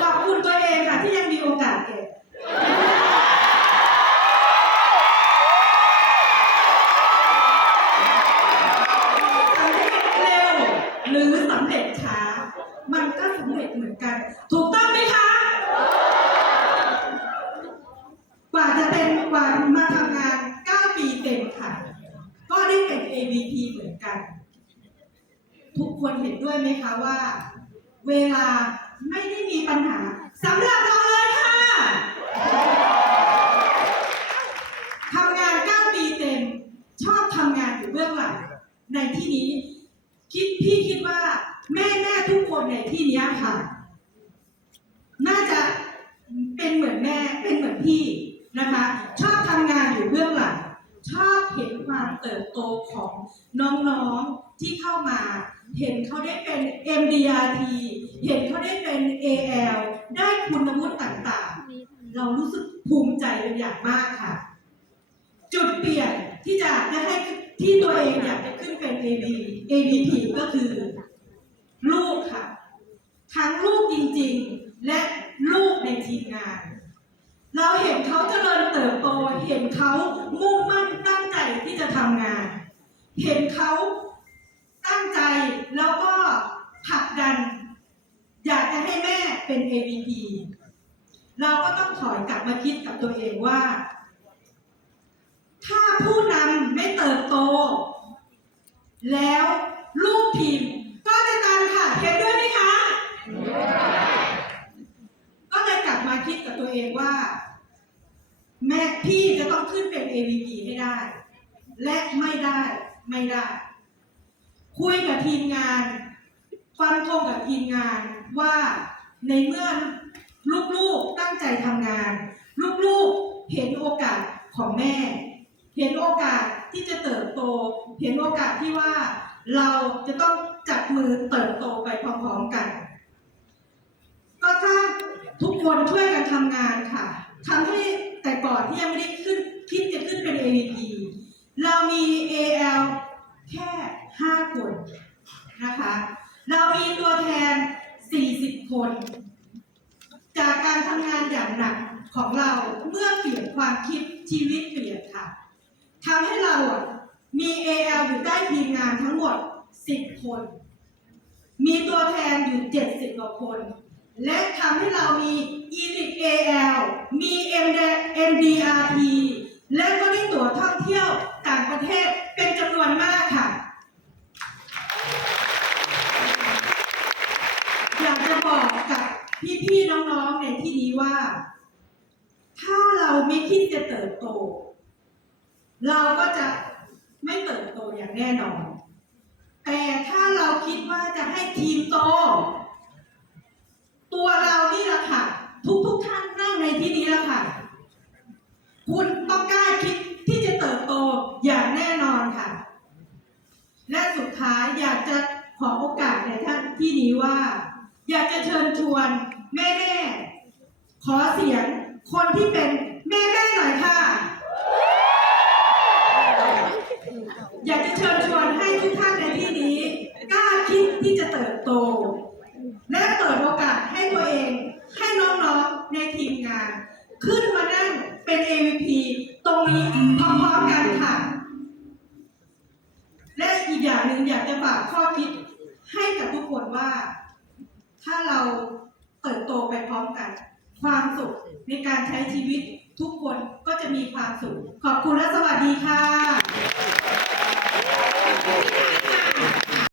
ขอบคุณตัวเองค่ะที่ยังมีโอกาสเก่งสำเร็จเร็วหรือสำเร็จช้า มันก็สำเร็จเหมือนกัน ถูกต้องไหมคะ กว่าจะเป็นกว่ามาทำงาน 9 ปีเต็มค่ะ ก็ได้เป็น AVP เหมือนกัน ทุกคนเห็นด้วยไหมคะว่า เวลาไม่ได้มีปัญหาสำหรับเราเลยค่ะทำงาน9ปีเต็ม ชอบทำงานอยู่เบื้องหลังในที่นี้ คิดพี่คิดว่าแม่แม่ทุกคนในที่นี้ค่ะ น่าจะเป็นเหมือนแม่เป็นเหมือนพี่นะคะ ชอบทำงานอยู่เบื้องหลังชอบเห็นความเติบโตของน้องๆที่เข้ามา เห็นเขาได้เป็น MDRT เห็นเขาได้เป็น AL ได้คุณวุฒิต่างๆ เรารู้สึกภูมิใจเป็นอย่างมากค่ะ จุดเปลี่ยนที่จะจะให้ที่ตัวเองอยากจะขึ้นเป็น AB AVP ก็คือ ลูกค่ะ ทั้งลูกจริงๆ และลูกในทีมงาน เราเห็นเขาเจริญเติบโต เห็นเขามุ่งมั่นตั้งใจที่จะทำงาน เห็นเขาตั้งใจแล้วก็ผลักดัน อยากจะให้แม่ เป็น AVP เราก็ต้องถอยกลับมาคิดกับตัวเองว่า ถ้าผู้นำไม่เติบโต แล้วลูกทีมก็จะตันค่ะเห็นด้วยไหมคะ ก็เลยกลับมาคิดกับตัวเองว่า แม่พี่จะต้องขึ้นเป็น AVP ให้ได้ และไม่ได้ไม่ได้ คุยกับทีมงาน ฟันธงกับทีมงานว่า ในเมื่อลูกๆตั้งใจทำงาน ลูกๆเห็นโอกาสของแม่ เห็นโอกาสที่จะเติบโต เห็นโอกาสที่ว่าเราจะต้องจับมือเติบโตไปพร้อมๆกัน ก็ถ้าทุกคนช่วยกันทำงานค่ะทำให้แต่ก่อนที่ยังไม่ได้ขึ้นคิดจะขึ้นเป็น AVP เรามี AL แค่ 5 คนนะคะ เรามีตัวแทน 40 คน จากการทำงานอย่างหนักของเราเมื่อเปลี่ยนความคิดชีวิตเปลี่ยนค่ะทำให้เรามี AL อยู่ใต้ทีมงานทั้งหมด 10 คน มีตัวแทนอยู่ 70 กว่าคน และทำให้เรามี e l i t AL มี MDRT และก็ได้ตั๋วท่องเที่ยวต่างประเทศเป็นจำนวนมากค่ะ อยากจะบอกกับ พี่ๆน้องๆในที่นี้ว่า ถ้าเราไม่คิดจะเติบโต เราก็จะไม่เติบโตอย่างแน่นอน แต่ถ้าเราคิดว่าจะให้ทีมโต ตัวเรานี่แหละค่ะ ทุกทุกๆท่านนั่งในที่นี้แล้วค่ะ คุณต้องกล้าคิดที่จะเติบโตอย่างแน่นอนค่ะ และสุดท้ายอยากจะขอโอกาสในท่านที่นี้ว่า อยากจะเชิญชวนแม่แม่ขอเสียงคนที่เป็นแม่แม่หน่อยค่ะ อยากจะเชิญชวนให้ทุกท่านในที่นี้กล้าคิดที่จะเติบโต และเปิดโอกาสให้ตัวเองให้น้องๆในทีมงาน ขึ้นมานั่งเป็น AVP ตรงนี้พร้อมๆกันค่ะ และอีกอย่างหนึ่งอยากจะฝากข้อคิดให้กับทุกคนว่า ถ้าเราเติบโตไปพร้อมกัน ความสุขในการใช้ชีวิตทุกคนก็จะมีความสุข ขอบคุณและสวัสดีค่ะ